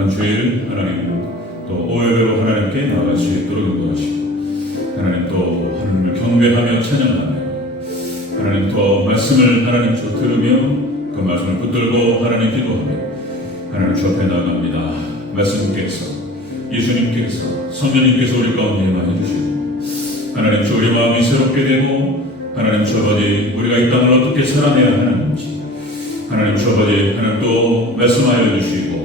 거룩한 주일 하나님 또 5예배로 하나님께 나아갈 수 있도록 인도하시고 하나님 또 하나님을 경배하며 찬양하며 하나님 또 말씀을 하나님 주 들으며 그 말씀을 붙들고 하나님 기도하며 하나님 주 앞에 나아갑니다. 말씀께서 예수님께서 성령님께서 우리 가운데 임하여 주시고 하나님 주 우리 마음이 새롭게 되고 하나님 주 아버지 우리가 이 땅을 어떻게 살아내야 하는지 하나님 주 아버지 하나님 또 말씀하여 주시고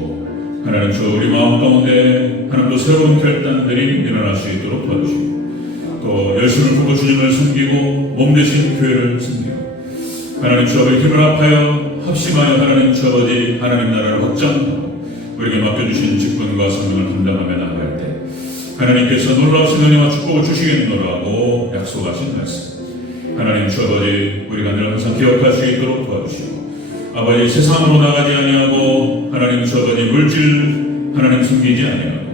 하나님 주 우리 마음 가운데 하나님 또 새로운 결단들이 일어날 수 있도록 도와주시고 또 열심을 보고 주님을 섬기고 몸되신 교회를 섬기고 하나님 주 아버지 힘을 합하여 합심하여 하나님 주 아버지 하나님 나라를 확장하고 우리에게 맡겨주신 직분과 사명을 감당하며 나아갈 때 하나님께서 놀라우신 은혜와 축복을 주시겠노라고 약속하신 말씀 하나님 주 아버지 우리가 늘 항상 기억할 수 있도록 도와주시고 아버지 세상으로 나가지 아니하고 하나님 주 아버지 물질 하나님 숨기지 아니하고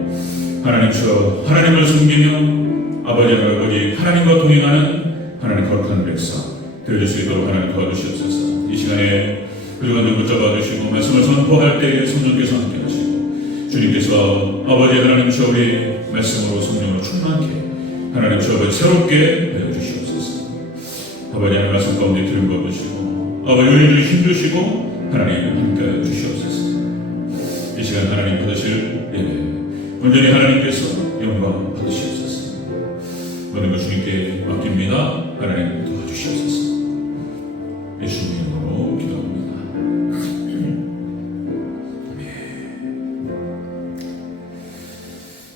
하나님 주 하나님을 숨기며 아버지 하나님과 동행하는 하나님 거룩한 백성 되어질 수 있도록 하나님 도와주시옵소서. 이 시간에 그리고 붙잡아 주시고 말씀을 선포할 때에 성령께서 함께 하시고 주님께서 아버지 하나님 주 우리 말씀으로 성령으로 충만케 하나님 주 아버지 새롭게 배워주시옵소서. 아버지 하나님 말씀 가운데 들은 것 주시고 아버지 우리를 힘주시고 하나님 함께 주시옵소서. 이 시간 하나님 받으실 예배 온전히 하나님께서 영광 받으시옵소서. 모든 것 주님께 맡깁니다. 하나님 도와주시옵소서. 예수님 이름으로 기도합니다.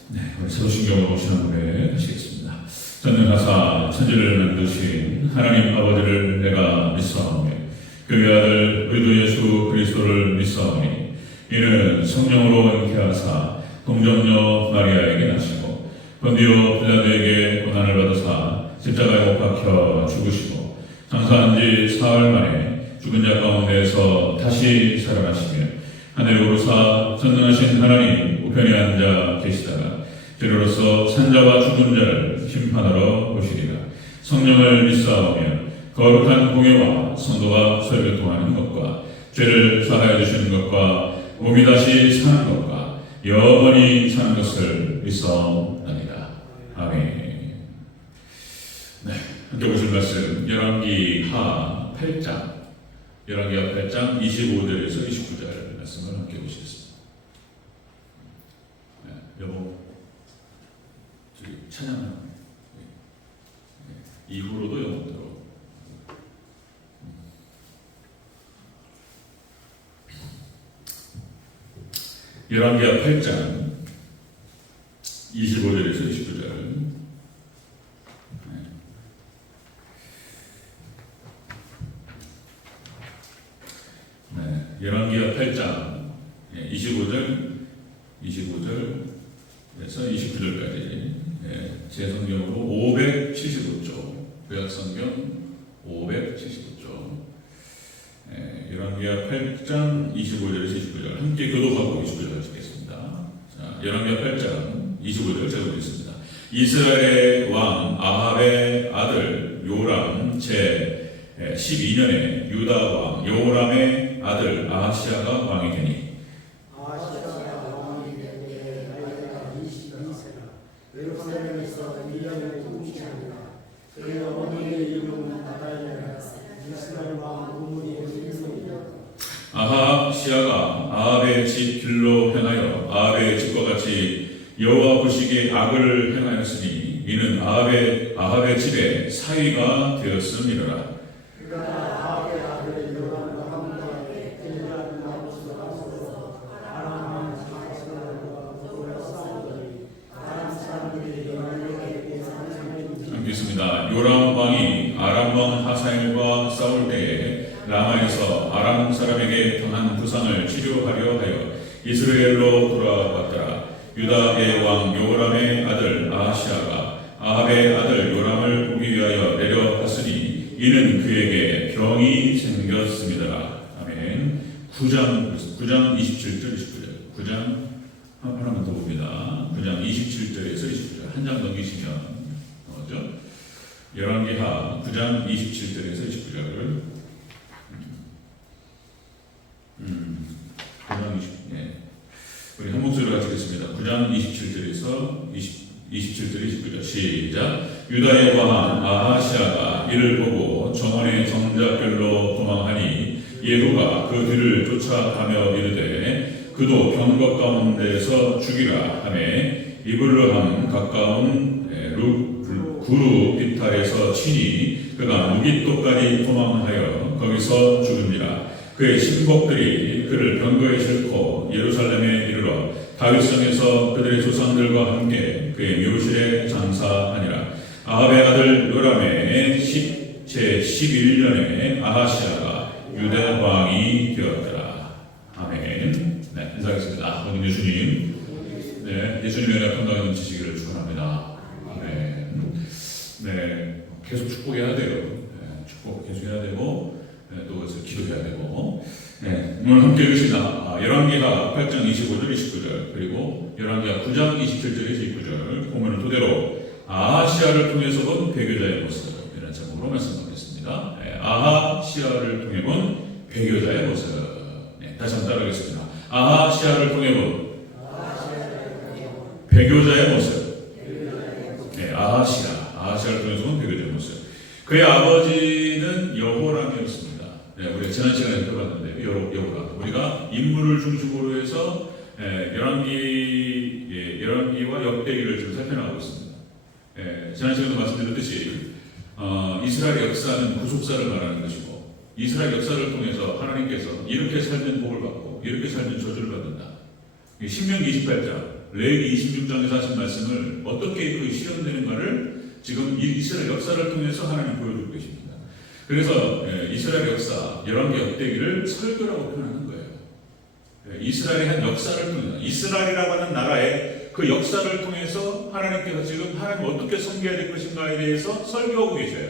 네, 우리 새로신경으로 신앙고백 하시겠습니다. 전능하사 천지를 만드신 하나님 아버지를 내가 믿사오며 그의 아들 우리 주 예수 그리스도를 믿사오니 이는 성령으로 잉태하사 동정녀 마리아에게 나시고 본디오 빌라도에게 고난을 받으사 십자가에 못 박혀 죽으시고 장사한 지 사흘 만에 죽은 자 가운데에서 다시 살아나시며 하늘에 오르사 전능하신 하나님 우편에 앉아 계시다가 주로서 산자와 죽은 자를 심판하러 오시리라. 성령을 믿사오며 거룩한 공예와 성도가 서로 통하는 것과 죄를 사하여 주시는 것과 몸이 다시 사는 것과 영원히 사는 것을 믿사옵나이다. 아멘. 네, 함께 보실 말씀 열왕기하 8장 25절에서 29절 말씀을 함께 보시겠습니다. 네, 여보 저기 찬양하는 이후로도 영원토록 열왕기하 8장 25절에서 29절 열왕기하 8장 25절에서 29절까지 제 성경으로 575쪽 구약성경 575쪽 열왕기하 8장 25절에서 29절 함께 교독하고 29절 하시겠습니다. 자, 열왕기하 8장 25절 제가 보겠습니다. 이스라엘의 왕 아합의 아들 요람 제 12년에 유다 왕 요람의 아들 아하시아가 왕이 되니 아하시아가 왕이 되되 나이가 22세라 예루살렘에서 1년을 통치하니라. 그의 어머니의 이름은 아달랴라. 이스라엘 왕 우물이 인성이라. 아하시아가 아합의 집 길로 행하여 아합의 집과 같이 여호와 보시기에 악을 행하였으니 이는 아합의 집에 사위가 되었음이로라. 요람 왕이 아람 왕 하사엘과 싸울 때에 라마에서 아람 사람에게 당한 부상을 치료하려 하여 이스라엘로 돌아왔더라. 유다의 왕 요람의 아들 아하시아가 아합의 아들 요람을 보기 위하여 내려갔으니 이는 그에게 병이 생겼습니다. 아멘. 9장 27절 29절 9장 하나만 더 봅니다. 9장 27절에서 29절 한 장 넘기시면 뭐죠? 열왕기하 9장 27절에서 29절을 9장 20, 우리 한 목소리 같이 읽겠습니다. 9장 27절에서 27절 29절 시작. 유다의 왕 아하시아가 이를 보고 정원의 정작별로 도망하니 예후가 그 뒤를 쫓아가며 이르되 그도 경것 가운데서 죽이라 하매 이블르함 가까운 구루 비탈에서 치니 그가 무깃도까지 도망하여 거기서 죽으니라. 그의 신복들이 그를 병거에 싣고 예루살렘에 이르러 다윗성에서 그들의 조상들과 함께 그의 묘실에 장사하니라. 아합의 아들 요람의 제 11년에 아하시아가 유다 왕이 되었더라. 아멘. 네, 인사하겠습니다. 오늘 예수님, 네, 예수님의 은혜가 건강히 넘치시기를 축원합니다. 아멘. 네, 계속 축복해야 돼요. 네, 축복 계속 해야 되고, 네, 또 그래서 기도해야 되고. 네, 오늘 함께 읽으시다. 열왕기하 8장 25절 29절 그리고 열왕기하 9장 27절 29절 본문을 토대로 아하시아를 통해서 본 배교자의 모습 이런 제목으로 말씀드리겠습니다. 네, 아하시아를 통해 본 배교자의 모습. 네, 다시 한번 따라하겠습니다. 아하시아를 통해 본 배교자의 모습. 네, 아하시아를 통해서 본 배교자의 모습. 그의 아버지는 여호람이었습니다. 네, 우리가 지난 시간에 들어봤는데 여호람. 우리가 인물을 중심으로 해서 열왕기와 역대기를 지금 살펴나가고 있습니다. 지난 시간에도 말씀드렸듯이 이스라엘 역사는 구속사를 말하는 것이고 이스라엘 역사를 통해서 하나님께서 이렇게 살면 복을 받고 이렇게 살면 저주를 받는다. 신명기 28장, 레위기 26장에서 하신 말씀을 어떻게 그 실현되는가를 지금 이스라엘 역사를 통해서 하나님 보여주고 계십니다. 그래서 이스라엘 역사, 열왕기 역대기를 설교라고 표현하는 거예요. 이스라엘의 한 역사를 통해서 이스라엘이라고 하는 나라의 그 역사를 통해서 하나님께서 지금 하나님 어떻게 섬겨야 될 것인가에 대해서 설교하고 계셔요.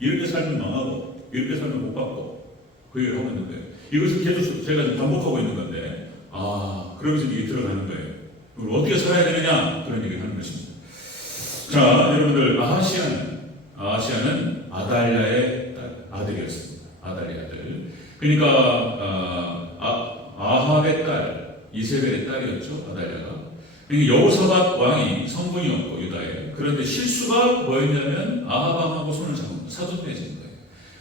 이렇게 살면 망하고 이렇게 살면 못 받고 그 얘기를 하고 있는 거예요. 이것을 계속 제가 지금 반복하고 있는 건데 그러면서 이게 들어가는 거예요. 그리고 어떻게 살아야 되느냐 그런 얘기를 하는 것입니다. 자, 여러분들 아하시아는 아달랴의 아들이었습니다. 아달랴의 아들. 그러니까 아합의 딸, 이세벨의 딸이었죠. 아달랴가. 그러니까 여호사밧 왕이 성군이었고 유다에. 그런데 실수가 뭐였냐면 아합왕하고 손을 잡은 사돈되신 거예요.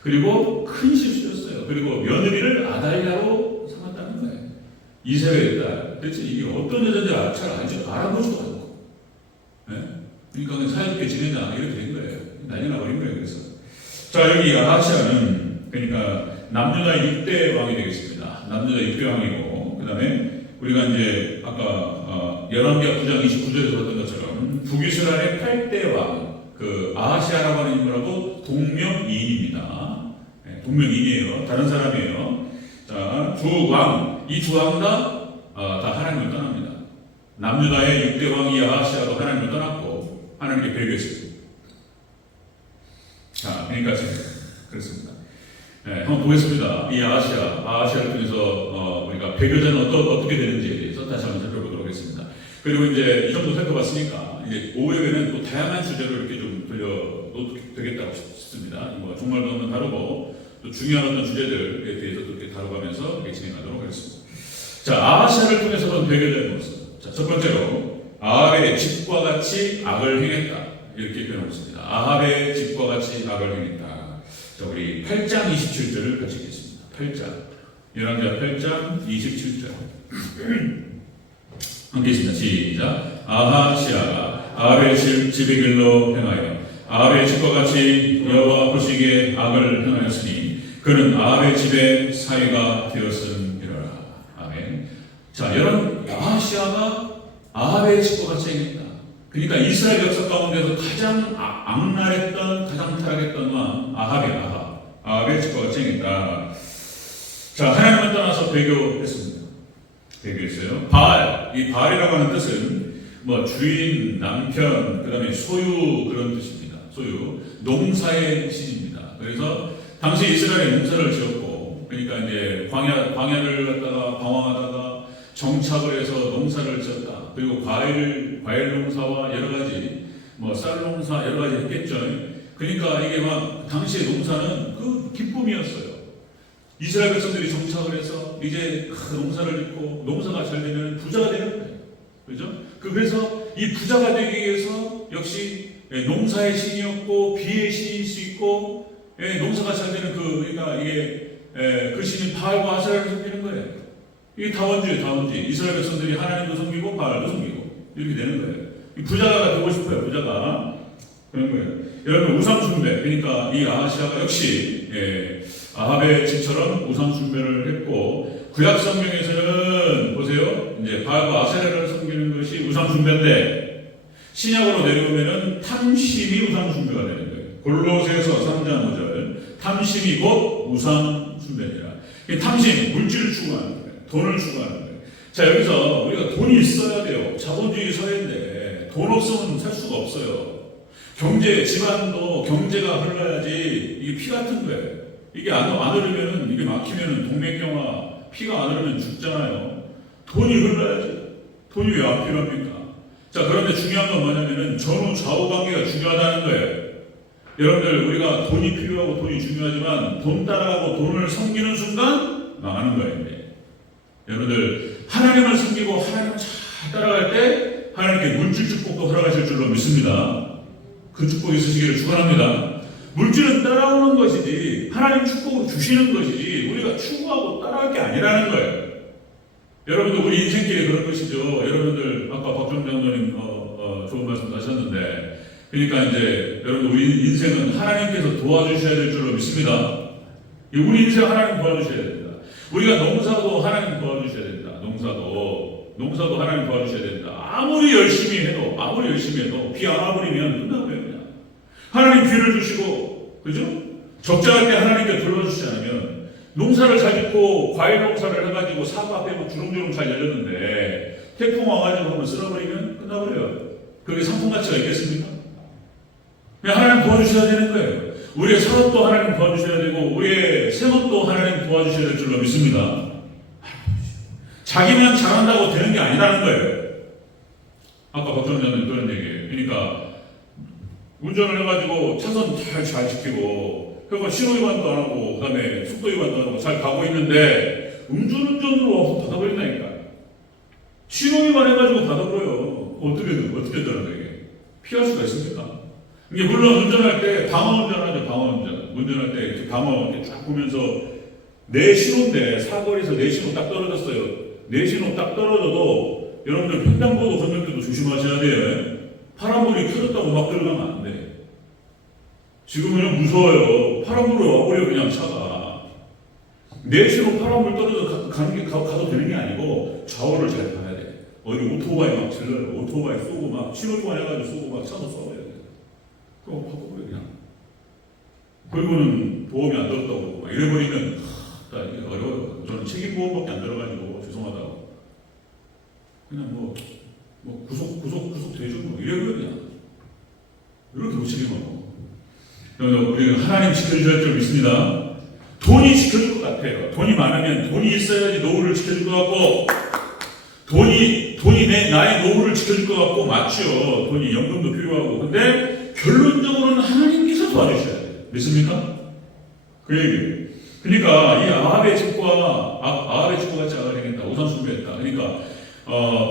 그리고 큰 실수였어요. 그리고 며느리를 아달랴로 삼았다는 거예요. 이세벨의 딸. 대체 이게 어떤 여자인지 잘 알아보지도 않고. 네? 그러니까 사이좋게 지내자 이렇게 된 거예요. 난리 나버린 거예요. 그래서 자, 여기 아하시아는 그러니까 남유다의 6대 왕이 되겠습니다. 남유다 6대 왕이고 그 다음에 우리가 이제 아까 열왕기하 9장 29절에서 봤던 것처럼 북이스라엘의 8대 왕 그 아하시아라고 하는 인물하고 동명이인입니다. 네, 동명이인이에요. 다른 사람이에요. 자, 이 두 왕 다 하나님을 떠납니다. 남유다의 6대 왕이 아하시아도 하나님을 떠났고 하나님께 배교했습니다. 자, 그러니까 그렇습니다. 네, 한번 보겠습니다. 이 아하시아를 통해서 우리가 배교자는 어떻게 되는지에 대해서 다시 한번 살펴보도록 하겠습니다. 그리고 이제 이 정도 살펴봤으니까 이제 오후에는 또 다양한 주제로 이렇게 좀 돌려도 되겠다고 싶습니다. 뭐 정말 너무 다루고 또 중요한 어떤 주제들에 대해서 이렇게 다뤄가면서 이렇게 진행하도록 하겠습니다. 자, 아하시아를 통해서 본 배교자의 모습. 자, 첫 번째로 아합의 집과 같이 악을 행했다. 이렇게 표현하고 있습니다. 아합의 집과 같이 악을 행했다. 자, 우리 8장 27절을 같이 읽겠습니다. 8장. 열왕기하 8장 27절. 함께 있습니다. 시작. 아하시아가 아합의 집의 길로 행하여 아합의 집과 같이 여호와 보시기에 악을 행하였으니 그는 아합의 집의 사위가 되었음이로라. 아멘. 자, 여러분, 아하시아가 아합의 집과 같이 행했다. 그러니까 이스라엘 역사 가운데서 가장 악랄했던, 가장 타락했던 왕 아합의 집과 같이 행했다. 자, 하나님을 떠나서 배교했습니다. 배교했어요. 이 바알이라고 하는 뜻은 뭐 주인, 남편, 그 다음에 소유 그런 뜻입니다. 소유, 농사의 신입니다. 그래서 당시 이스라엘에 농사를 지었고, 그러니까 이제 광야를 갖다가 방황하다가 정착을 해서 농사를 지었다. 그리고 과일 농사와 여러 가지 뭐 쌀 농사 여러 가지 했겠죠. 그러니까 이게 막 당시의 농사는 그 기쁨이었어요. 이스라엘 백성들이 정착을 해서 이제 농사를 짓고 농사가 잘 되면 부자가 되는 거예요. 그죠? 그래서 이 부자가 되기 위해서 역시 농사의 신이었고 비의 신일 수 있고 농사가 잘 되는 그러니까 이게 그 신인 바알과 아세라를 섬기는 거예요. 이게 다원주예요, 다원주. 이스라엘 백성들이 하나님도 섬기고 바알도 섬기고 이렇게 되는 거예요. 이 부자가 되고 싶어요, 부자가. 그런 거예요. 여러분 우상숭배, 그러니까 이 아하시아가 역시 아합의 집처럼 우상숭배를 했고 구약 성경에서는 보세요, 이제 바알과 아세라를 섬기는 것이 우상숭배인데 신약으로 내려오면은 탐심이 우상숭배가 되는 거예요. 골로새서 3장 5절 탐심이 곧 우상숭배니라. 탐심, 물질을 추구하는 거예요. 돈을 추구하는 거예요. 자, 여기서 우리가 돈이 있어야 돼요. 자본주의 사회인데 돈 없으면 살 수가 없어요. 경제, 집안도 경제가 흘러야지 이게 피 같은 거예요. 이게 안 흐르면은, 이게 막히면은 동맥경화, 피가 안 흐르면 죽잖아요. 돈이 흘러야지. 돈이 왜 안 필요합니까? 자, 그런데 중요한 건 뭐냐면은 전후 좌우 관계가 중요하다는 거예요. 여러분들, 우리가 돈이 필요하고 돈이 중요하지만 돈 따라가고 돈을 섬기는 순간 망하는 거예요. 이제. 여러분들, 하나님을 섬기고 하나님을 잘 따라갈 때 하나님께 물질 축복도 허락하실 줄로 믿습니다. 그 축복이 있으시기를 축원합니다. 물질은 따라오는 것이지 하나님 축복을 주시는 것이지 우리가 추구하고 따라갈 게 아니라는 거예요. 여러분들 우리 인생길에 그런 것이죠. 여러분들 아까 박정 장로님 좋은 말씀 하셨는데 그러니까 이제 여러분 우리 인생은 하나님께서 도와주셔야 될 줄로 믿습니다. 우리 인생 하나님 도와주셔야 됩니다. 우리가 농사도 하나님 도와주셔야 됩니다. 농사도 하나님 도와주셔야 됩니다. 아무리 열심히 해도 비 안 와버리면 끝나고요. 그냥 하나님 비를 주시고 그죠? 적장할 때 하나님께 돌려주시지 않으면 농사를 잘 짓고 과일 농사를 해가지고 사과 빼고 주렁주렁 잘 열렸는데 태풍 와가지고 한번 쓸어버리면 끝나버려요. 그게 상품 가치가 있겠습니까? 그냥 하나님 도와주셔야 되는 거예요. 우리의 사업도 하나님 도와주셔야 되고 우리의 생업도 하나님 도와주셔야 될 줄로 믿습니다. 자기만 잘한다고 되는 게 아니라는 거예요. 아까 박정자님 그런 얘기예요. 그러니까 운전을 해가지고 차선 잘 지키고 그리고 신호위반도 안 하고 그다음에 속도위반도 안 하고 잘 가고 있는데 음주운전으로 와서 받아버린다니까. 신호위반 해가지고 받아버려요. 어떻게 되는 거예요? 피할 수가 있습니까? 이게 물론 운전할 때 방어운전하죠. 방어운전. 운전할 때 이렇게 방어 이렇게 쫙 보면서 내 신호인데 사거리에서 내 신호 딱 떨어졌어요. 내 신호 딱 떨어져도 여러분들 횡단보도 건널 때도 조심하셔야 돼요. 파란불이 켜졌다고 막 들어가면 안 돼. 지금은 무서워요. 파란불이 와버려 그냥 차가. 내 신호 파란불 떨어져 가도 되는 게 아니고 좌우를 잘 봐야 돼. 어디 오토바이 막 질러요. 오토바이 쏘고 막 신호위반 해가지고 쏘고 막 차도 쏘아야 돼. 그럼 바꿔버려 그냥. 그리고는 보험이 안 들었다고 막 이래버리면 어려워요. 저는 책임보험밖에 안 들어가지고 죄송하다고. 그냥 구속 되죠. 이래버려 그냥. 이렇게 못 책임하고. 우리는 하나님 지켜주셔야 할 줄 믿습니다. 돈이 지켜줄 것 같아요. 돈이 많으면 돈이 있어야지 노후를 지켜줄 것 같고 돈이 나의 노후를 지켜줄 것 같고 맞죠. 돈이 연금도 필요하고 근데 결론적으로는 하나님께서 도와주셔야 돼요. 믿습니까? 그 얘기예요. 그러니까 이 아합의 집과 같이 아가 되겠다. 우상숭배했다. 그러니까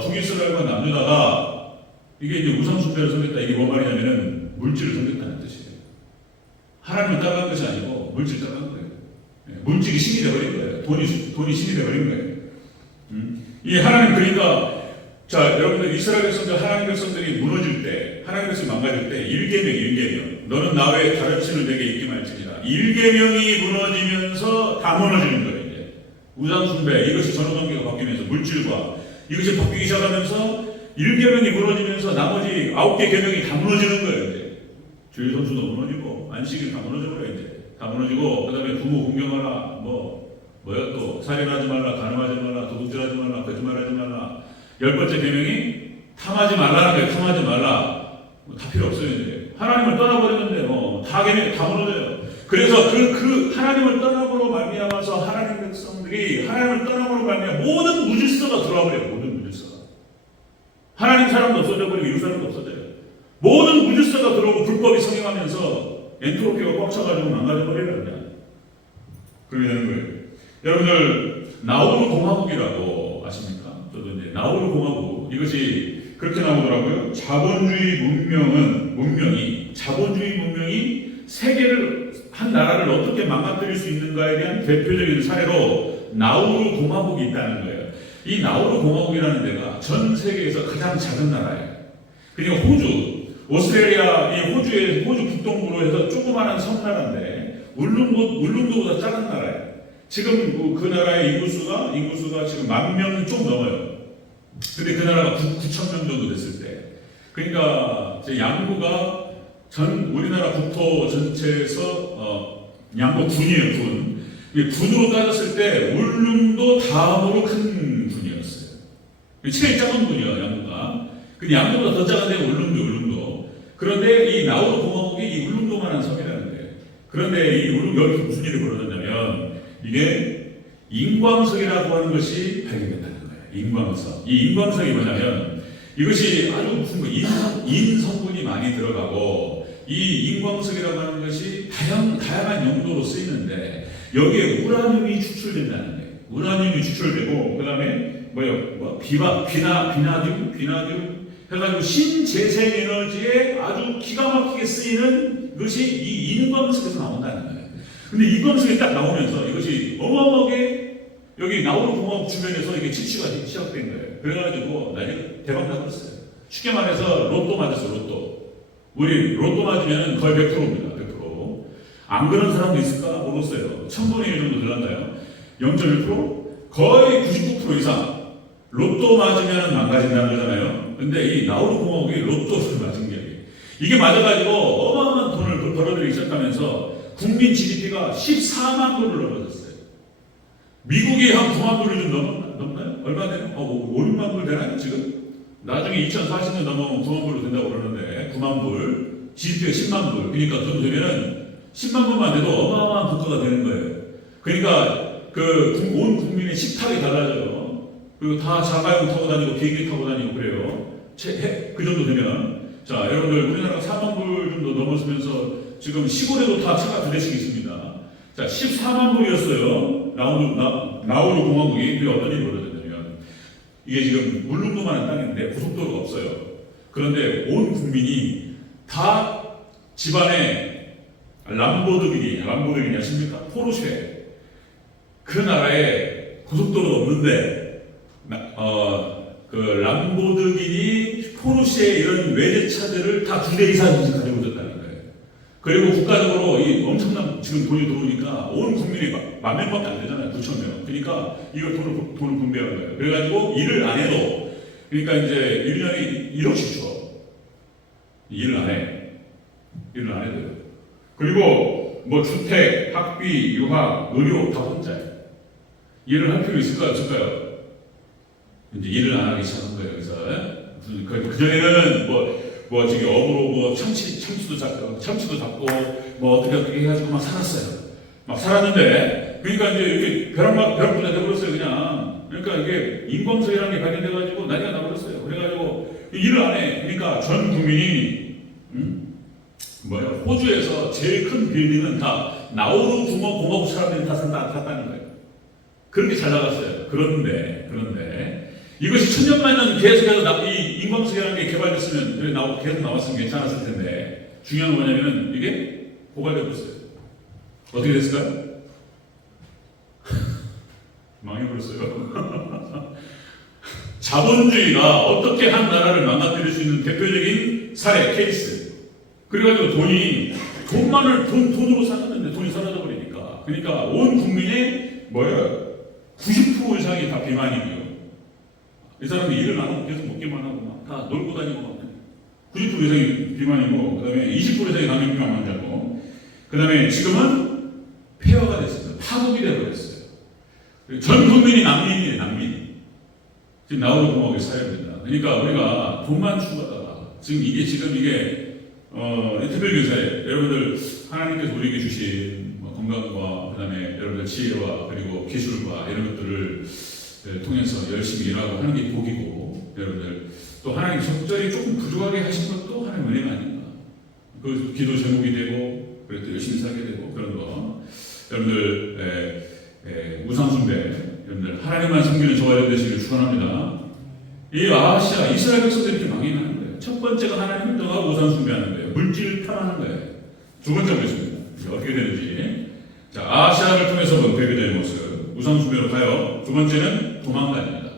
북이스라엘과 남유다가 이게 이제 우상숭배를 섬겼다. 이게 뭔 말이냐면은 물질을 섬겼다는 뜻이에요. 하나님을 따라간 것이 아니고 물질 따라간 거예요. 물질이 신이 되어버린 거예요. 돈이 신이 되어버린 거예요. 이 하나님 그러니까 자 여러분들 이스라엘 백성들 하나님 백성들이 무너질 때 하나님 백성이 망가질 때 1계명 너는 나 외에 다른 신을 내게 있게 말지니라 1계명이 무너지면서 다 무너지는 거예요. 이제 우상숭배 이것이 전후관계가 바뀌면서 물질과 이것이 바뀌기 시작하면서 1계명이 무너지면서 나머지 9개 계명이 다 무너지는 거예요. 이제 주일선수도 무너지고 안식일 다 무너져버려요. 이제 다 무너지고 그 다음에 부모 공경하라 뭐야 또 살인하지 말라 간음하지 말라 도둑질하지 말라 거짓말하지 말라 10번째 계명이 탐하지 말라는 거예요. 탐하지 말라 다 필요 없어요. 이제 하나님을 떠나버렸는데 다 계명이 다 무너져요. 그래서 그 하나님을 떠나므로 말미암아서 하나님 백성들이 하나님을 떠나므로 말미암아 모든 무질서가 들어와 버려요. 모든 무질서가 하나님 사람도 없어져 버리고 이웃 사람도 없어져요. 모든 무질서가 들어오고 불법이 성행하면서 엔트로피가 꽉 차가지고 망가져 버리는 거예요. 그렇게 되는 거예요. 여러분들 나우루 공화국이라고 아십니까? 또는 이제 나우루 공화국 이것이 그렇게 나오더라고요. 자본주의 문명이 세계를 한 나라를 어떻게 망가뜨릴 수 있는가에 대한 대표적인 사례로 나우루 공화국이 있다는 거예요. 이 나우루 공화국이라는 데가 전 세계에서 가장 작은 나라예요. 그리고 호주, 오스트레일리아, 이 호주 북동부로 해서 조그마한 섬나라인데 울릉도보다 작은 나라예요. 지금 그 나라의 인구수가 지금 10,000명 좀 넘어요. 근데 그 나라가 9,000명 정도 됐을 때, 그러니까 양구가 우리나라 국토 전체에서 양구군이에요. 군. 군으로 따졌을 때 울릉도 다음으로 큰 군이었어요. 제일 작은 군이에요, 양구가. 근데 양구보다 더 작은데 울릉도. 그런데 이 나우루 공화국이 이 울릉도만한 섬이라는 거예요. 그런데 여기 무슨 일이 벌어졌냐면 이게 인광석이라고 하는 것이 발견된다는 거예요. 인광석. 이 인광석이 뭐냐면 이것이 아주 무슨 인성분이 많이 들어가고 이 인광석이라고 하는 것이 다양한 용도로 쓰이는데 여기에 우라늄이 추출된다는 거예요. 우라늄이 추출되고 그 다음에 비나듐 해가지고 신재생 에너지에 아주 기가 막히게 쓰이는 것이 이 인광석에서 나온다는 거예요. 근데 인광석이 딱 나오면서 이것이 어마어마하게 여기 나우루 공화국 주변에서 이게 치치가 시작된 거예요. 그래가지고 나중에 대박 나버렸어요. 쉽게 말해서 로또 맞았어, 로또. 우리 로또 맞으면 거의 100%입니다, 100%. 안 그런 사람도 있을까 모르겠어요. 1000분의 1 정도 들었나요? 0.1%? 거의 99% 이상. 로또 맞으면 망가진다는 거잖아요. 근데 이 나우루 공화국이 로또를 맞은 게 이게 맞아가지고 어마어마한 돈을 벌어들이기 시작하면서 국민 GDP가 14만 불을 넘어졌어요. 미국이 한 9만 불이 좀 넘나요? 얼마 되나요? 5, 6만 불 되나요? 지금? 나중에 2040년 넘어가면 9만 불로 된다고 그러는데 9만 불, GDP가 10만 불. 그러니까 그 정도 되면은 10만 불만 돼도 어마어마한 국가가 되는 거예요. 그러니까 온 국민의 식탁이 달라져요. 그리고 다 자가용 타고 다니고 비행기 타고 다니고 그래요. 그 정도 되면. 자, 여러분들 우리나라가 4만 불 정도 넘었으면서 지금 시골에도 다 차가 2대씩 있습니다. 자, 14만 불이었어요. 나우루 공화국이. 그게 어떤 일이 벌어졌냐면 이게 지금 울릉도만한 땅인데 고속도로가 없어요. 그런데 온 국민이 다 집안에 람보르기니 아십니까? 포르쉐. 그 나라에 고속도로가 없는데 그 람보르기니, 포르쉐 이런 외제차들을 다 2대 이상 가지고 있었다는 거예요. 그리고 국가적으로 이 엄청난 지금 돈이 들어오니까 온 국민이 10,000명밖에 안 되잖아요. 9,000명. 그러니까 이걸 돈을 분배한 거예요. 그래가지고 일을 안 해도, 그러니까 이제 1년에 1억씩 줘. 일을 안 해도 돼요. 그리고 뭐 주택, 학비, 유학, 의료 다 혼자예요. 일을 할 필요 있을까요? 없을까요? 이제 일을 안 하기 시작한 거예요. 그래서 그전에는 저기 업으로 참치도 잡고 뭐 어떻게 해가지고 막 살았어요. 막 살았는데 그러니까 이제 이렇게 벼락부자 돼버렸어요. 그냥. 그러니까 이게 인광석이라는 게 발견돼가지고 난리가 나버렸어요. 그래가지고 일을 안 해. 그러니까 전 국민이 호주에서 제일 큰 빌딩은 다 나우루 공화국 사람들이 다 샀다는 거예요. 그렇게 잘 나갔어요. 그런데 이것이 천년만년 계속해서 이 인광석이라는 게 개발됐으면 계속 나왔으면 괜찮았을 텐데 중요한 건 뭐냐면 이게 고갈되고 있어요. 어떻게 됐을까요? 망해버렸어요. 자본주의가 어떻게 한 나라를 망가뜨릴 수 있는 대표적인 사례, 케이스. 그래가지고 돈으로 사는데 돈이 사라져 버리니까. 그러니까 온 국민의 90% 이상이 다 비만이고요. 이 사람이 일을 안 하고 계속 먹기만 하고 다 놀고 다니고 90% 이상이 비만이고 그 다음에 20% 이상이 당뇨병 환자고 그 다음에 지금은 폐허가 됐습니다. 파국이 되어버렸어요. 전 국민이 난민. 지금 나우루 공화국의 사회입니다. 그러니까 우리가 돈만 추구하다가 지금 이게 특별교사에 여러분들 하나님께서 우리에게 주신 건강과 그 다음에 여러분들 지혜와 그리고 기술과 이런 것들을 통해서 열심히 일하고 하는 게 복이고 여러분들 또 하나님 적절히 조금 부족하게 하신 것도 하나님 은혜가 아닌가. 그 기도 제목이 되고 그래도 열심히 살게 되고 그런 거 여러분들 우상숭배 여러분들 하나님만 섬기는 저와 여러분 되시길 축원합니다. 이 아하시아 이스라엘 백성들이 이렇게 망해가는 거예요. 첫 번째가 하나님을 떠나고 우상 숭배하는 거예요. 물질을 탐하는 거예요. 두 번째 보겠습니다. 어떻게 되는지. 자, 아하시아를 통해서 본 대표적인 모습. 우상 숭배로 가요. 두 번째는 도망다닙니다.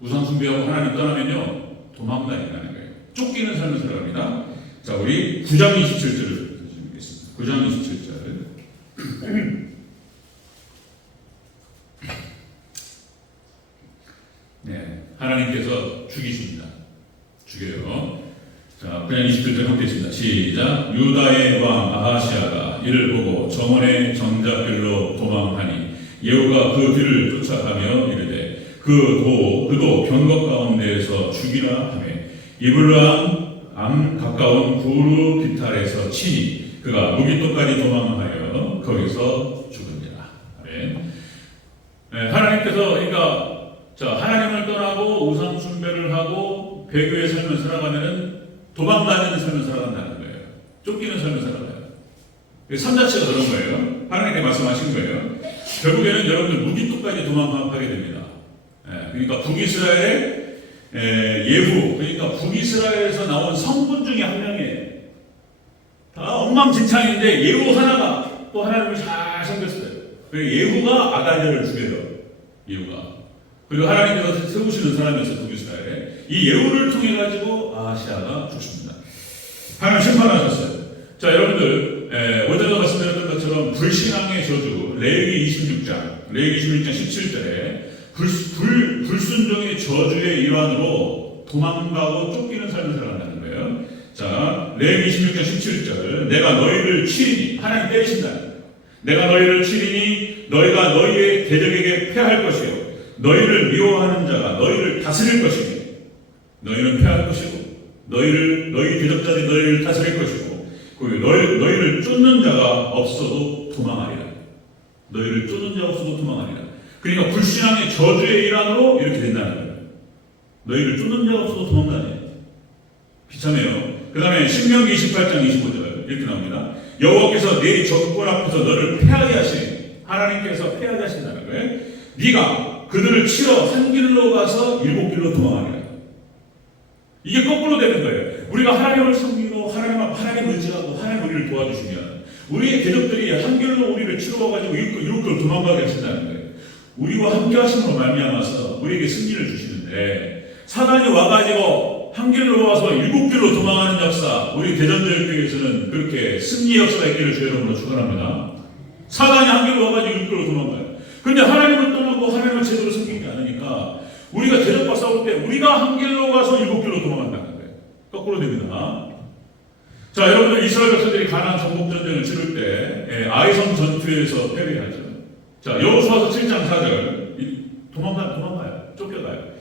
우상 숭배하고 하나님 떠나면요 도망다닌다는 거예요. 쫓기는 삶을 살아갑니다. 자, 우리 9장 27절을 보겠습니다. 9장 27절. 네, 하나님께서 죽이십니다. 죽여요. 자, 9장 27절 함께 있습니다. 시작. 유다의 왕 아하시아가 이를 보고 정원의 정자길로 도망하니 예후가 그 뒤를 쫓아가며 이르되 그도 병거 가운데에서 죽이라 하매 이블람 암 가까운 구르 비탈에서 치니 그가 무기토까지 도망하여 거기서 죽으니라. 아멘. 네, 하나님께서 그러니까 자, 하나님을 떠나고 우상 숭배를 하고 배교의 삶을 살아가면은 도망다니는 삶을 살아간다는 거예요. 쫓기는 삶을 살아가요. 삶 자체가 그런 거예요. 하나님께 말씀하신 거예요. 결국에는 여러분들 무기토까지 도망하게 됩니다. 그러니까 북이스라엘의 예후, 그러니까 북이스라엘에서 나온 성분 중에 한 명이에요. 다 엉망진창인데 예후 하나가 또 하나님을 잘 섬겼어요. 그리고 예후가 아달랴를 죽여요. 예후가. 그리고 하나님께서 세우시는 사람이었어요. 북이스라엘에. 이 예후를 통해 가지고 아하시아가 죽습니다. 하나님 심판하셨어요. 자, 여러분들 어제도 말씀드렸던 것처럼 불신앙의 저주 레위기 26장 17절에 불순종의 저주의 일환으로 도망가고 쫓기는 삶을 살아간다는 거예요. 자, 레위기 26장 17절 내가 너희를 치리니 하나님 때리신다는 거예요. 내가 너희를 치리니 너희가 너희의 대적에게 패할 것이요 너희를 미워하는 자가 너희를 다스릴 것이니 너희는 패할 것이고 너희 대적자들이 너희를 다스릴 것이고 너희를 쫓는 자가 없어도 도망하리라. 너희를 쫓는 자가 없어도 도망하리라. 그러니까 불신앙의 저주의 일환으로 이렇게 된다는 거예요. 너희를 쫓는 자가 없어도 도망다녀. 비참해요. 그 다음에 신명기 28장 25절 이렇게 나옵니다. 여호와께서 네 적군 앞에서 너를 패하게 하시니 하나님께서 패하게 하신다는 거예요. 네가 그들을 치러 한 길로 가서 7길로 도망하리라. 이게 거꾸로 되는 거예요. 우리가 하나님을 섬기고 하나님 의지하고 하나님 우리를 도와주시면 우리의 대적들이 한 길로 우리를 치러 가지고 7길로 도망가게 하신다는 거예요. 우리와 함께 하심으로 말미암아서 우리에게 승리를 주시는데 사단이 와가지고 한 길로 와서 7길로 도망하는 역사 우리 대전제일교회에서는 그렇게 승리 역사가 있기를 주의 이름으로 축원합니다. 사단이 한 길로 와가지고 7길로 도망가요. 그런데 하나님을 떠나고 하나님을 제대로 섬기지 않으니까 우리가 대적과 싸울 때 우리가 한 길로 가서 7길로 도망간다는 거예요. 거꾸로 됩니다. 자, 여러분들 이스라엘 백성들이 가나안 정복 전쟁을 치를 때 아이성 전투에서 패배하죠. 자, 여호수아서 7장 4절 도망가요. 쫓겨가요.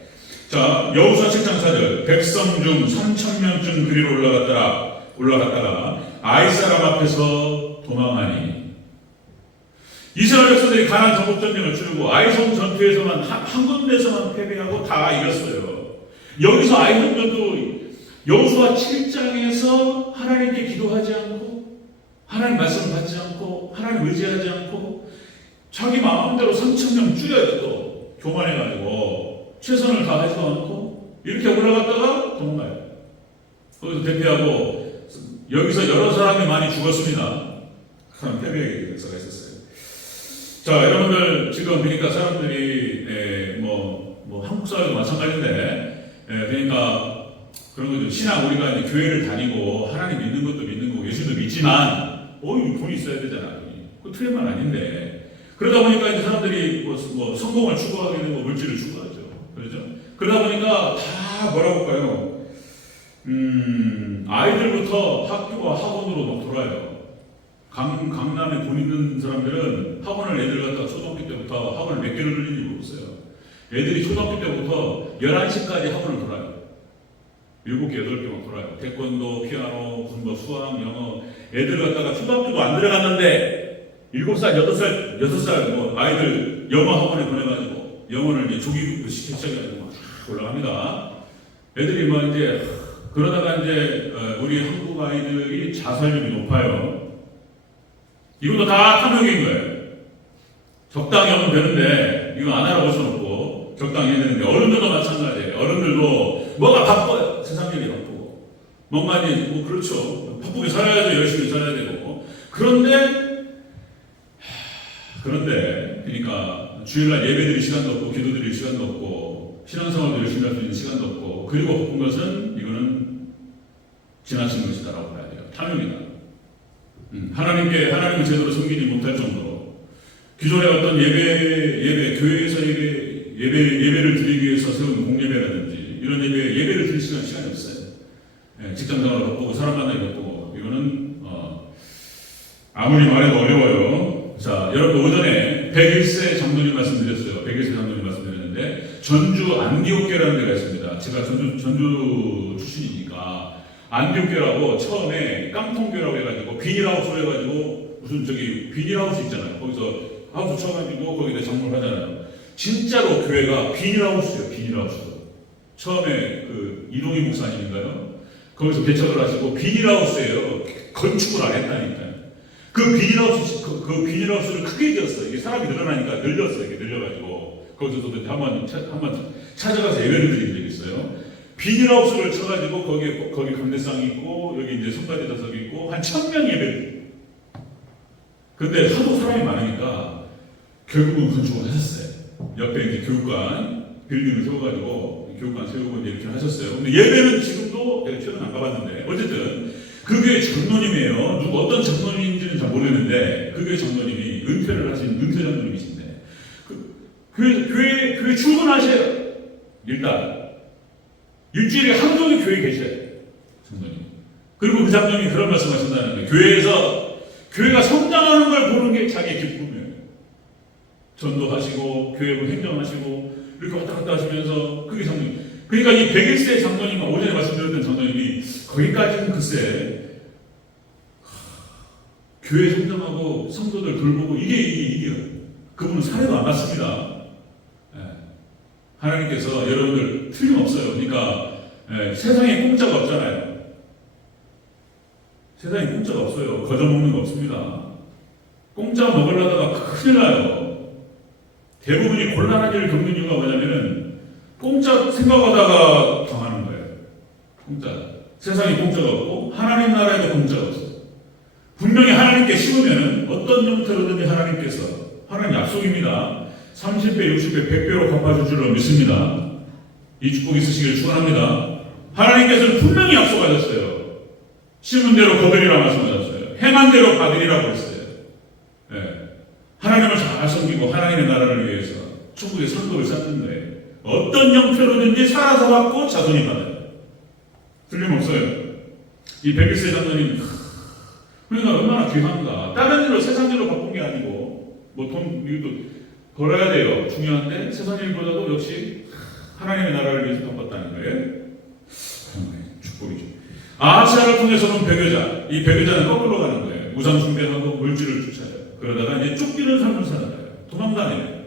자, 여호수아 7장 4절 백성 중 3,000명쯤 그리로 올라갔다가 아이 사람 앞에서 도망하니 이스라엘 백성들이 가나안 정복 전쟁을 치르고 아이성 전투에서만 한 군데서만 패배하고 다 이겼어요. 여기서 아이성 전투 여호수아 7장에서 하나님께 기도하지 않고 하나님 말씀 받지 않고 하나님 의지하지 않고 자기 마음대로 3,000명 줄여야 또 교만해가지고 최선을 다하지도 않고 이렇게 올라갔다가 도망가요. 거기서 대피하고 여기서 여러 사람이 많이 죽었습니다. 그런 패배의 역사가 있었어요. 자, 여러분들 지금 그러니까 사람들이 한국 사회도 마찬가지인데 그러니까 그런 거죠. 신앙 우리가 이제 교회를 다니고 하나님 믿는 것도 믿는 거고 예수도 믿지만 돈이 있어야 되잖아. 그 틀린 아닌데 그러다 보니까 이제 사람들이 뭐 성공을 추구하게 되고 물질을 추구하죠. 그렇죠? 그러다 보니까 다 뭐라고 할까요? 아이들부터 학교와 학원으로 막 돌아요. 강남에 돈 있는 사람들은 학원을 애들 갖다가 초등학교 때부터 학원을 몇 개를 돌리는지 모르겠어요. 애들이 초등학교 때부터 11시까지 학원을 돌아요. 7개, 8개만 돌아요. 태권도, 피아노, 군법, 수학, 영어. 애들 갖다가 초등학교도 안 들어갔는데 7살, 8살, 6살 뭐 아이들 영어 학원에 보내가지고 영어를 이제 조기 시켜가지고 막 올라갑니다. 애들이 뭐 이제 그러다가 이제 우리 한국 아이들이 자살률이 높아요. 이것도 다 탐욕인 거예요. 적당히 하면 되는데 이거 안 알아볼 수는 없고 적당히 해야 되는데 어른들도 마찬가지예요. 뭔가 이제 뭐 그렇죠. 바쁘게 살아야죠. 열심히 살아야 되고. 그런데 그러니까 주일날 예배드릴 시간도 없고 기도드릴 시간도 없고 신앙생활도 열심히 할 수 있는 시간도 없고 그리고 바쁜 것은 이거는 지나친 것이다라고 봐야 돼요. 탐욕이다. 하나님을 제대로 섬기지 못할 정도로 기존의 어떤 교회에서 예배를 드리기 위해서 세운 공예배라든지 이런 예배를 드릴 시간이 없어요. 직장생활 바쁘고 사람 만나기 바쁘고 이거는 아무리 말해도 어려워요. 자, 여러분 오전에 101세 장로님 말씀드렸어요. 101세 장로님 말씀드렸는데 전주 안디옥교라는 데가 있습니다. 제가 전주 출신이니까 안디옥교라고 처음에 깡통교라고 해가지고 비닐하우스로 해가지고 무슨 비닐하우스 있잖아요. 거기서 하우스 쳐가지고 거기다 장로를 하잖아요. 진짜로 교회가 비닐하우스예요. 비닐하우스. 처음에 그 이동희 목사님인가요? 거기서 개척을 하시고 비닐하우스예요. 건축을 안 했다니까요. 그 비닐하우스를 크게 지었어요. 이게 사람이 늘어나니까 늘렸어요. 이렇게 늘려가지고 거기서도 한번 찾아가서 예배를 드린 적이 있어요. 비닐하우스를 쳐가지고 거기 감례상이 있고 여기 이제 성가대 좌석이 있고 한 1000명 예배를. 근데 하도 사람이 많으니까 결국은 건축을 하셨어요. 옆에 이제 교육관 빌딩을 세워가지고 교육관 세우고 이제 이렇게 하셨어요. 근데 예배는 지금도 내가 최근 안 가봤는데 어쨌든 그 교회 장로님이에요. 어떤 장로님인지는 잘 모르겠는데 그 교회 장로님이 은퇴를 하신 은퇴 장로님이신데 교회 출근하셔요. 일단 일주일에 하루 종일 교회에 계셔요. 장로님. 그리고 그 장로님이 그런 말씀하신다는 거예요. 교회가 성장하는 걸 보는 게 자기의 기쁨이에요. 전도하시고 교회 행정하시고 이렇게 왔다 갔다 하시면서 그게 장로님. 그러니까 이 101세 장로님, 오전에 말씀드렸던 장로님이 거기까지는 글쎄 교회 성장하고 성도들 돌보고 이게 그분은 사례도 안 맞습니다. 하나님께서 여러분들 틀림없어요. 그러니까 세상에 공짜가 없잖아요. 세상에 공짜가 없어요. 거저먹는 거 없습니다. 공짜 먹으려다가 큰일 나요. 대부분이 곤란한 일을 겪는 이유가 뭐냐면은 공짜 생각하다가 당하는 거예요. 공짜. 세상에 공짜가 없고 하나님 나라에도 공짜가 없어요. 분명히 하나님께 심으면은 어떤 형태로든지 하나님 약속입니다. 30배, 60배, 100배로 갚아줄 줄로 믿습니다. 이 축복 있으시길 축원합니다. 하나님께서는 분명히 약속하셨어요. 심은 대로 거두리라 말씀하셨어요. 행한 대로 받으리라고 했어요. 하나님을 잘 섬기고 하나님의 나라를 위해서 천국의 상급을 쌓는 거예요. 어떤 형태로든지 살아서 받고 자손이 받아요. 틀림없어요. 이 101세 장로님 그러니까 얼마나 귀한가. 다른 일로 세상 일로 바쁜 게 아니고 뭐 돈 이것도 벌어야 돼요. 중요한데 세상 일보다도 역시 하나님의 나라를 위해서 바꿨다는 거예요. 축복이죠. 아하시아를 통해서는 백여자. 이 백여자는 거꾸로 가는 거예요. 우상 숭배하고 물질을 쫓아요. 그러다가 이제 쫓기는 삶을 살아가요. 도망다녀요.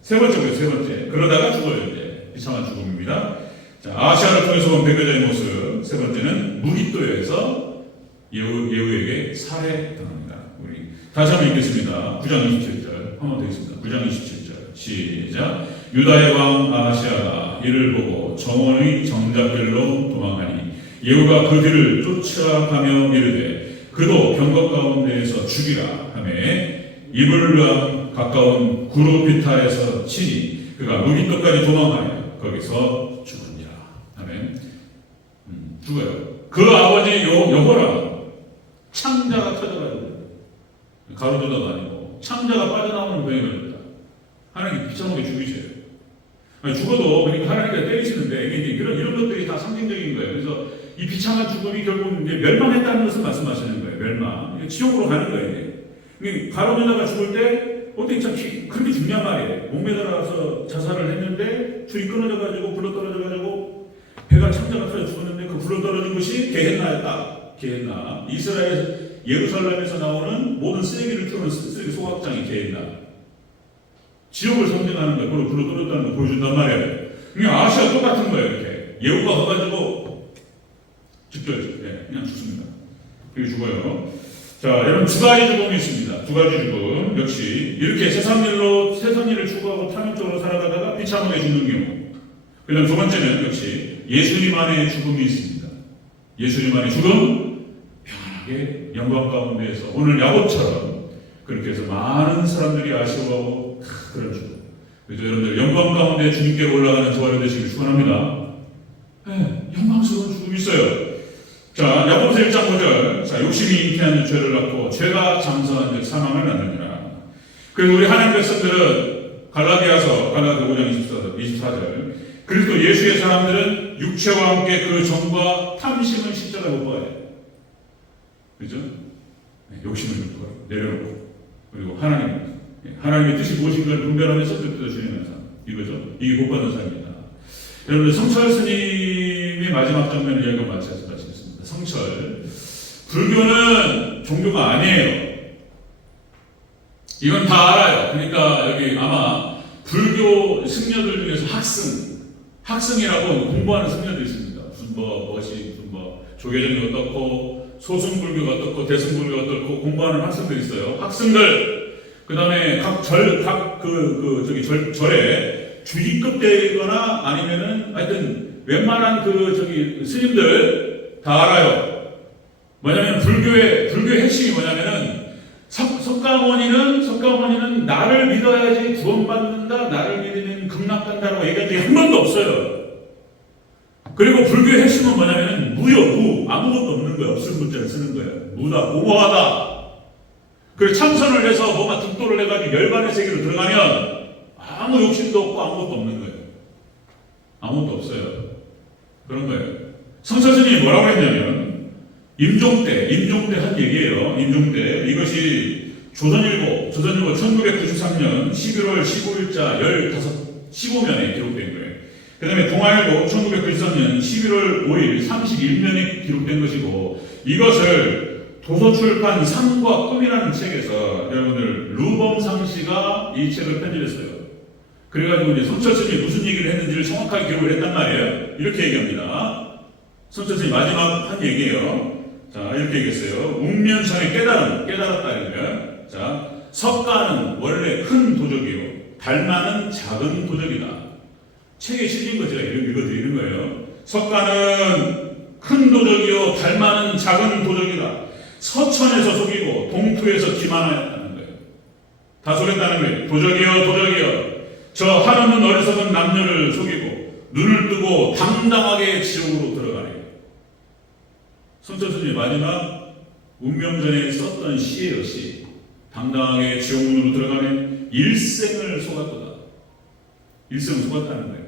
세 번째. 그러다가 죽어요. 이제 비참한 죽음입니다. 자, 아하시아를 통해서 온 백여자의 모습. 세 번째는 무기또에서 예후에게 살해당합니다. 우리 다시 한번 읽겠습니다. 9장 27절 한번 되겠습니다. 9장 27절 시작. 유다의 왕 아하시아가 이를 보고 정원의 정작길로 도망하니 예후가 그 뒤를 쫓아가며 이르되 그도 병거 가운데에서 죽이라 하며 이블루와 가까운 구르비타에서 치니 그가 무기또까지 도망하여 거기서 죽으니라. 아멘. 죽어요. 그 아버지 여호라 창자가 터져가지고 가로주다도 아니고 창자가 빠져나오는 병이 걸립니다. 하나님 비참하게 죽이셔요. 죽어도 그러니까 하나님께서 때리시는데 이게 이런 것들이 다 상징적인 거예요. 그래서 이 비참한 죽음이 결국 이제 멸망했다는 것을 말씀하시는 거예요. 멸망. 지옥으로 가는 거예요. 가로주다가 죽을 때 어떻게 참 그렇게 중요한 말이에요. 목매달아서 자살을 했는데 줄이 끊어져가지고 굴러떨어져가지고 배가 창자가 터져 죽었는데 그 굴러떨어진 것이 게헨나였다. 게헨나. 이스라엘 예루살렘에서 나오는 모든 쓰레기를 태우는 쓰레기 소각장이 게헨나. 지옥을 상징하는 거예요. 그걸 굴러떨어졌다는 걸 보여준단 말이에요. 그냥 아시아 똑같은 거예요. 이렇게 예후가 가가지고 그냥 죽습니다. 그게 죽어요. 자, 여러분 두 가지 죽음이 있습니다. 두 가지 죽음. 역시 이렇게 세상 일을 추구하고 탐욕적으로 살아가다가 비참하게 죽는 경우. 그다음 두 번째는 역시 예수님 안에 죽음이 있습니다. 예수님 안에 죽음, 평안하게 영광 가운데에서 오늘 야곱처럼 그렇게 해서 많은 사람들이 아쉬워하고 그런 죽음. 그래서 여러분들 영광 가운데 주님께로 올라가는 저와 되시길 축원합니다. 네, 영광스러운 죽음이 있어요. 자, 야고보서 1장 5절. 자, 욕심이 잉태한 죄를 낳고 죄가 장성한 즉 사망을 낳느니라. 그래서 우리 하나님 백성들은 갈라디아서 5장 24절. 그리스도 예수의 사람들은 육체와 함께 그 정과 탐심을 십자가에 못 박아야 돼요. 그죠? 네, 욕심을 내려놓고 그리고 하나님의 뜻이 무엇인가를 분별하면서 뜻대로 주님의 삶. 이거죠. 이게 복 받는 삶입니다. 여러분들 성철 스님의 마지막 장면을 이야기하고 마치겠습니다. 성철. 불교는 종교가 아니에요. 이건 다 알아요. 그러니까 여기 아마 불교 승려들 중에서 학승이라고 공부하는 승려들이 있습니다. 무슨 조계종이 어떻고 소승불교가 어떻고 대승불교가 어떻고 공부하는 학생들이 있어요. 학생들 그 다음에 각 절에 주직급 되거나 아니면은 하여튼 웬만한 스님들 다 알아요. 뭐냐면 불교의 핵심이 뭐냐면은 석가모니는 나를 믿어야지 구원받는다, 나를 믿으면 극락간다라고 얘기한 적이 한 번도 없어요. 그리고 불교의 핵심은 뭐냐면은 무, 아무것도 없는 거예요. 없을 문자를 쓰는 거예요. 무다, 공허하다. 그리고 참선을 해서 뭐가 득도를 해가지고 열반의 세계로 들어가면 아무 욕심도 없고 아무것도 없는 거예요. 아무것도 없어요. 그런 거예요. 성철스님이 뭐라고 했냐면 임종 때 한 얘기예요. 임종 때 이것이 조선일보 1993년 11월 15일자 15면에 기록된 거예요. 그 다음에 동아일보 1993년 11월 5일 31면에 기록된 것이고 이것을 도서출판 상과 꿈이라는 책에서 여러분들 루범상 씨가 이 책을 편집했어요. 그래가지고 이제 성철스님이 무슨 얘기를 했는지를 정확하게 기록을 했단 말이에요. 이렇게 얘기합니다. 성철스님 마지막 한 얘기예요. 자, 이렇게 얘기했어요. 웅면상의 깨달았다는 거예요. 자, 석가는 원래 큰 도적이요. 달마는 작은 도적이다. 책에 실린 거 제가 읽어드리는 거예요. 석가는 큰 도적이요. 달마는 작은 도적이다. 서천에서 속이고 동토에서 기만하였다는 거예요. 다 속였다는 거예요. 도적이요. 저 한없는 어리석은 남녀를 속이고 눈을 뜨고 당당하게 지옥으로 들어가네요. 성철스님 마지막 운명전에 썼던 시예요. 시. 당당하게 지옥문으로 들어가는 일생을 속았도다. 일생을 속았다는 거예요.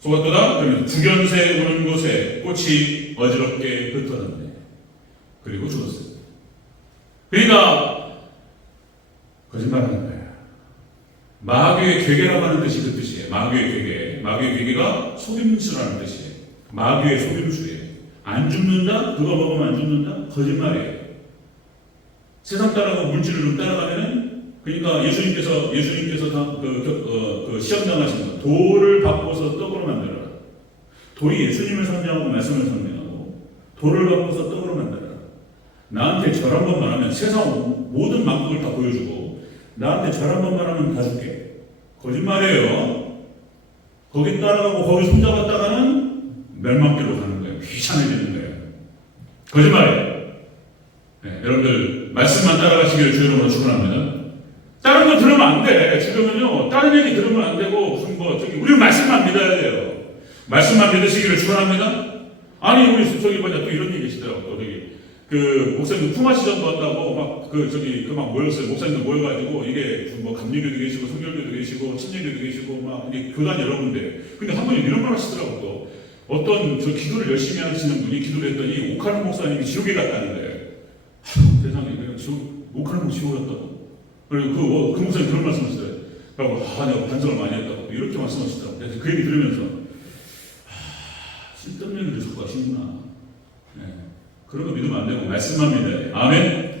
속았도다? 그러면 구견새 우는 곳에 꽃이 어지럽게 흩어졌네. 그리고 죽었어요. 그러니까 거짓말하는 거예요. 마귀의 괴계라고 하는 뜻이 그 뜻이에요. 마귀의 괴계가 속임수라는 뜻이에요. 마귀의 속임수예요. 안 죽는다? 그거 먹으면 안 죽는다? 거짓말이에요. 세상 따라가고 물질을 좀 따라가면은 그러니까 예수님께서 시험 당하신 거 돌을 바꿔서 떡으로 만들어라. 돌이 예수님을 상징하고 말씀을 상징하고 돌을 바꿔서 떡으로 만들어라. 나한테 절 한 번만 하면 세상 모든 만국을 다 보여주고 나한테 절 한 번만 하면 다 줄게. 거짓말이에요. 거기 따라가고 거기 손잡았다가는 멸망길로 가는 거예요. 귀찮아지는 거예요. 거짓말이에요. 네, 여러분들 말씀만 따라가시기를 주님으로 축원합니다. 다른 거 들으면 안 돼. 지금은요 다른 얘기 들으면 안 되고 무슨 우리는 말씀만 믿어야 돼요. 말씀만 믿으시기를 축원합니다. 아니 우리 또 이런 얘기 계시더라고. 목사님들 품앗이전도 한다고 막 모였어요. 목사님들 모여가지고 이게 감리교도 계시고 성결교도 계시고 친례교도 계시고 막 이게 교단 여러 군데. 근데 한 분이 이런 말 하시더라고. 어떤 기도를 열심히 하시는 분이 기도를 했더니 오카는 목사님이 지옥에 갔다는 거예요. 세상에 오카는 목사님 지옥에 갔다고. 그리고 그 목사님 그런 말씀 하시더라고요. 그리고 내가 반성을 많이 했다고 이렇게 말씀하시더라고요. 그래서 그 얘기 들으면서 쓸데없는 얘기를 자꾸 하시는구나. 네. 그런 거 믿으면 안 되고 말씀만 믿어야 돼요. 아멘.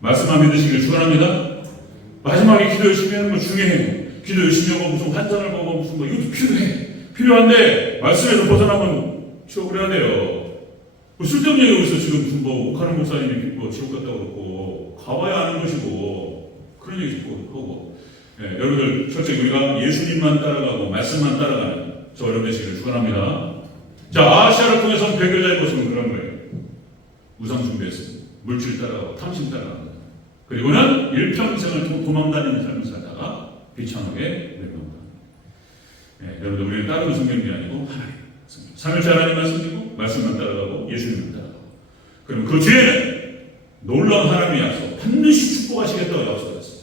말씀만 믿으시길 축원합니다. 마지막에 기도 열심히 하는 거 중요해요. 기도 열심히 하고 무슨 환상을 보고 무슨 이것도 필요한데 말씀에서 벗어나면 취업을 해야 돼요. 쓸데없는 얘기하고 있어. 지금 무슨 옥하는 목사님이 지옥 갔다고 그러고 가봐야 아는 것이고 그런 얘기 듣고 하고. 네, 여러분들 철저히 우리가 예수님만 따라가고 말씀만 따라가는 저 여러분 되시기를 축원합니다. 자, 아하시아를 통해서 배교자의 모습은 그런 거예요. 우상 준비했습니다. 물질 따라가고 탐심 따라가고, 그리고는 일평생을 도망다니는 삶을 살다가 비참하게 멸망합니다. 여러분들, 우리는 다른 성경이 아니고 하나님 성경, 삼일째 하나님만 섬기고 말씀만 따라가고 예수님만 따라가고, 그럼 그 뒤에는 놀라운 하나님의 약속, 반드시 축복하시겠다고 약속했어요.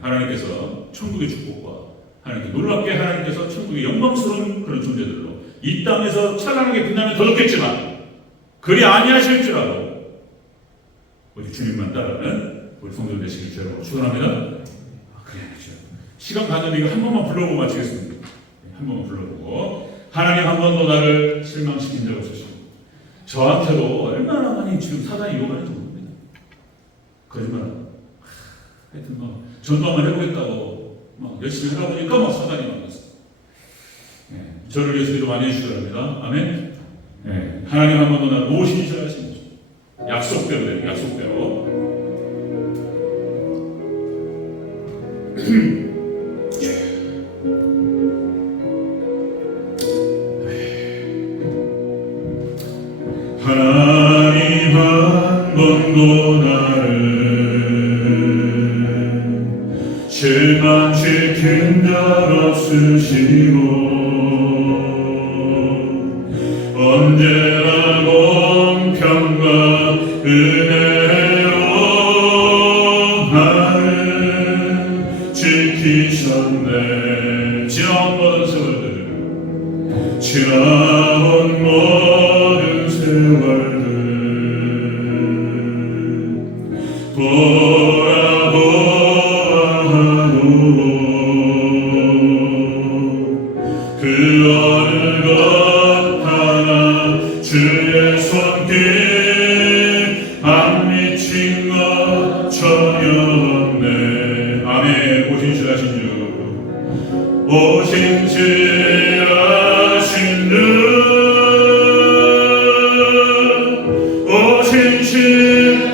하나님께서 천국의 축복과 하나님께 놀랍게 하나님께서 천국의 영광스러운 그런 존재들로 이 땅에서 찬란하게 빛나면 더 좋겠지만, 그리 아니하실 줄 알고 우리 주님만 따르는 우리 성도들 되시길 주로 축원합니다. 그래야죠. 시간 가는데 이거 한 번만 불러보고 마치겠습니다. 한 번만 불러보고. 하나님 한 번도 나를 실망시킨 적 없으시고, 저한테도 얼마나 많이 지금 사단이 요구하는지 모릅니다. 거짓말. 하여튼 막 전도 한번 해보겠다고 막 열심히 하다 보니까 막 사단이 만났어요. 저를 위해서 기도 많이 해주시더랍니다. 아멘. 하나님 한 번도 나를 무엇인지 줄 아시는 거죠. 약속대로 돼요. 약속대로. 하나님 한 번도 나를 실망시킨 적 없으시고, 언제나 공평과 은혜로 나를 지키셨네. 지나온 모든 세월들, 지나온 모든 세월들 돌아보아도 그 어느 것 하나 주의 손길 안 미친 것 전혀 없네. 아멘. 오신지 아신 주, 오신지 아신 주, 오신지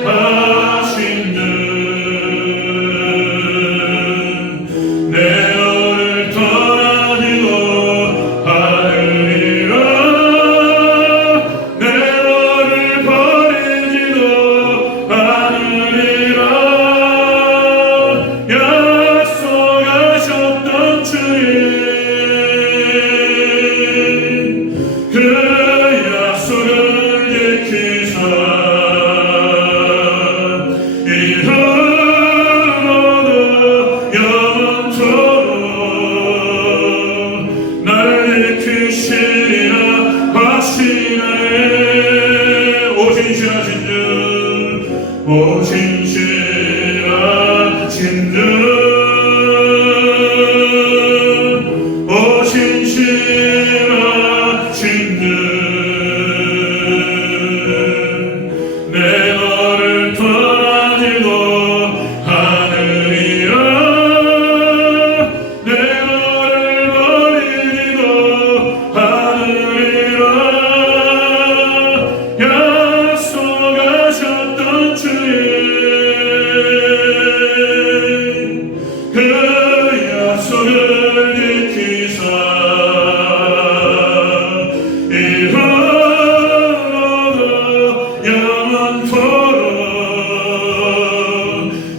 아신 주, 내 너를 떠나지고 하늘이라, 내 너를 버리지도 하늘이라, 약속하셨던 주님, 그 약속을 지키사 이후로도 영원토록 나를 지키시리라 하시네. 오신시 하신 주, 오신시 하신 주, 오신시 하신 주, 내 너를 떠나지도 하늘이라, 내 너를 버리지도 하늘이라, 약속하셨던 주님, 그 약속을 지키사 이후로도 영원토록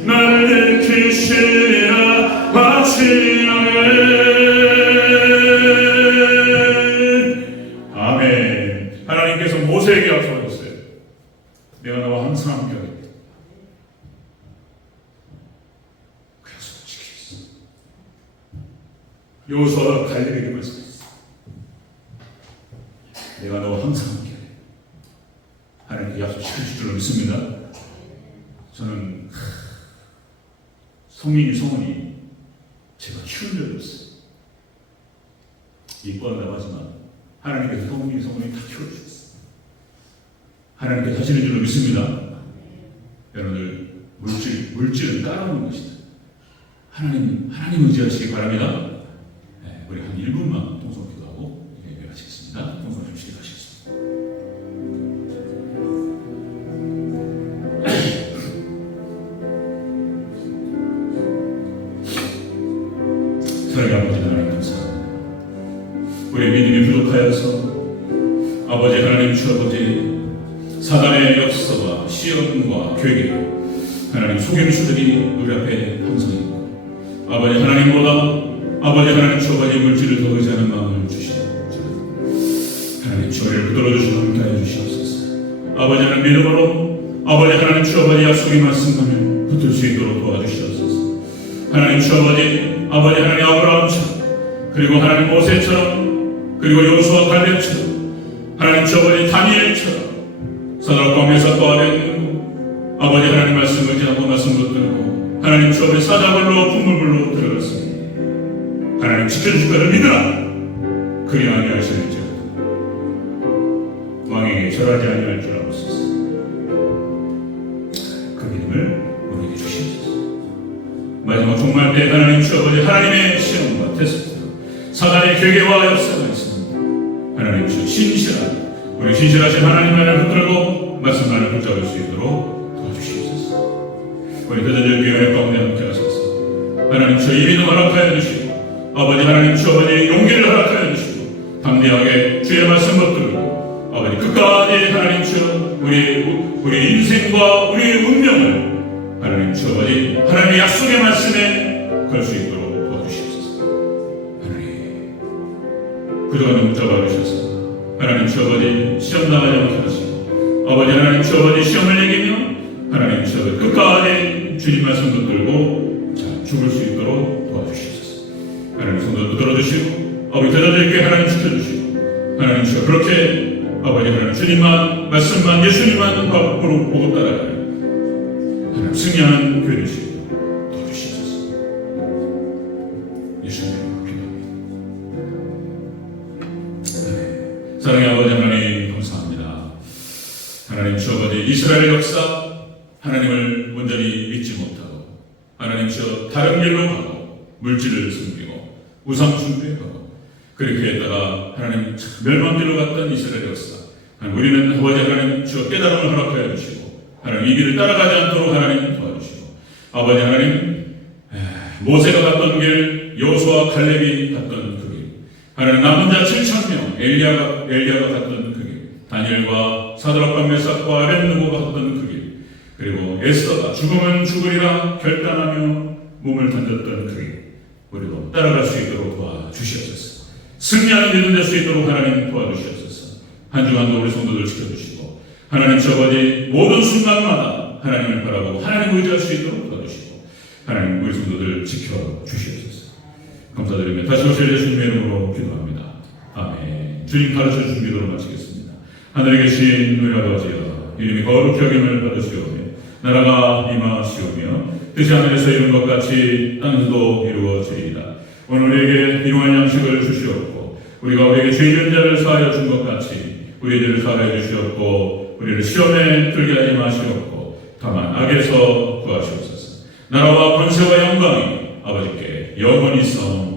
나를 지키시리라 하시네. 아멘. 하나님께서 모세에게 약속하셨어요. 내가 너와 항상 함께하겠다. 그 약속을 지키겠어. 여호수아가 갈렙에게 말씀했어. 내가 너와 항상 함께하겠다. 하나님께 약속 지켜줄 줄로 믿습니다. 저는 성은이 제가 키운 적이 없어요. 이뻐한다고 하지만 하나님께서 성은이 다 키워주셨어요. 하나님께서 하시는 줄로 믿습니다. 여러분들, 물질은 따라오는 것이다. 하나님 의지하시기 바랍니다. 우리 한 1분만 동성 기도하고 예배하시겠습니다. 동성 좀 시작하시겠습니다. 사랑의 아버지 하나님 감사합니다. 우리의 믿음이 부족하여서 아버지 하나님 주 아버지 사단의 역사와 시험과 괴계 하나님 속임수들이 우리 앞에 항상 있고 아버지 하나님보다 아버지 하나님 주 아버지 물질을 더 의지하는 마음을 주시고 하나님 저희를 붙들어주시고 함께하여 주시옵소서. 아버지 하나님 믿음으로 아버지 하나님 주 아버지 약속의 말씀하며 붙들 수 있도록 도와주시옵소서. 하나님 주 아버지 하나님 아브라함처럼 그리고 하나님 모세처럼 그리고 여호수아 갈렙처럼 하나님 주 아버지 다니엘처럼 사드락과 메삭과 아벤느고 아버지 하나님 말씀 의지하고 말씀 붙들고 하나님 주 아버지 사자굴로 풍물굴로 들어갔습니다. 하나님 지켜주실 것을 믿으라. 그리 아니하실지어다. 왕에게 절하지 아니할 줄 알았소서. 그 믿음을 우리에게 주시옵소서. 마지막 종말 때 하나님 주 아버지 하나님의 시험과 테스트 사단의 괴계와 역사가 있습니다. 하나님 주 신실한 우리 신실하신 하나님만을 붙들고 말씀만을 붙잡을 수 있도록 도와주시옵소서. 우리 대대적 교회 가운데 함께 하소서. 하나님 주 이 믿음 허락하여 주시고 아버지 하나님 주 아버지 용기를 허락하여 주시고 담대하게 주의 말씀 붙들고 아버지 끝까지 하나님 주 우리 인생과 우리의 운명을 하나님 주 아버지 하나님의 약속의 말씀에 걸 수 있도록 도와주시옵소서. 하나님 그동안 붙잡아 주셔서 하나님 주 아버지 시험 나가지 않게 하시고 아버지 하나님 주 아버지 시험을 이기며 하나님 주 아버지 끝까지 주님 말씀 붙들고 죽을 수 있도록 도와주시옵소서. 하나님 손도 붙들어주시고 아버지 대단하게 하나님 지켜주시고 하나님 주 그렇게 아버지 하나님 주님만 말씀만 예수님만 앞으로 보고 따라가요. 하나님 승리하는 교회 되시고 도와주시옵소서. 예수님으로 기도합니다. 사랑의 아버지 하나님 감사합니다. 하나님 주 아버지 이스라엘 역사 하나님을 온전히 믿지 못하고 하나님 주 다른 길로 가고 물질을 숨기고 우상 숭배하고 그렇게 했다가 하나님 멸망길로 갔던 이스라엘 역사 우리는 아버지 하나님 주 깨달음을 허락하여 주시고 하나님 이 길을 따라가지 않도록 하나님 도와주시고 아버지 하나님 모세가 갔던 길 여호수아 갈렙이 갔던 그 길 하나님 남은 자 7,000명 엘리야가 갔던 그 길 다니엘과 사드락과 메삭과 아벤느고가 갔던 그 길 그리고 에스더가 죽으면 죽으리라 결단하며 몸을 던졌던 그 길 우리도 따라갈 수 있도록 도와주시옵소서. 승리하는 믿음 될 수 있도록 하나님 도와주시옵소서. 한 주간도 우리 성도들 지켜주시고 하나님 주 아버지 모든 순간마다 하나님을 바라보고 하나님을 의지할 수 있도록 도와주시고 하나님 우리 성도들 지켜주시옵소서. 감사드리며 다시 오실 예수님의 이름으로 기도합니다. 아멘. 주님 가르쳐 주신 기도로 마치겠습니다. 하늘에 계신 우리 아버지여 이름이 거룩히 여김을 받으시오며 나라가 임하시오며 뜻이 하늘에서 이룬 것 같이 땅에서도 이루어지이다. 오늘 우리에게 일용할 양식을 주시옵고 우리가 우리에게 죄 있는 자를 사하여 준 것 같이 우리 죄를 사하여 주시옵고 우리를 시험에 들게 하지 마시옵고 다만 악에서 구하시옵소서. 나라와 권세와 영광이 아버지께 영원히 있사옵나이다.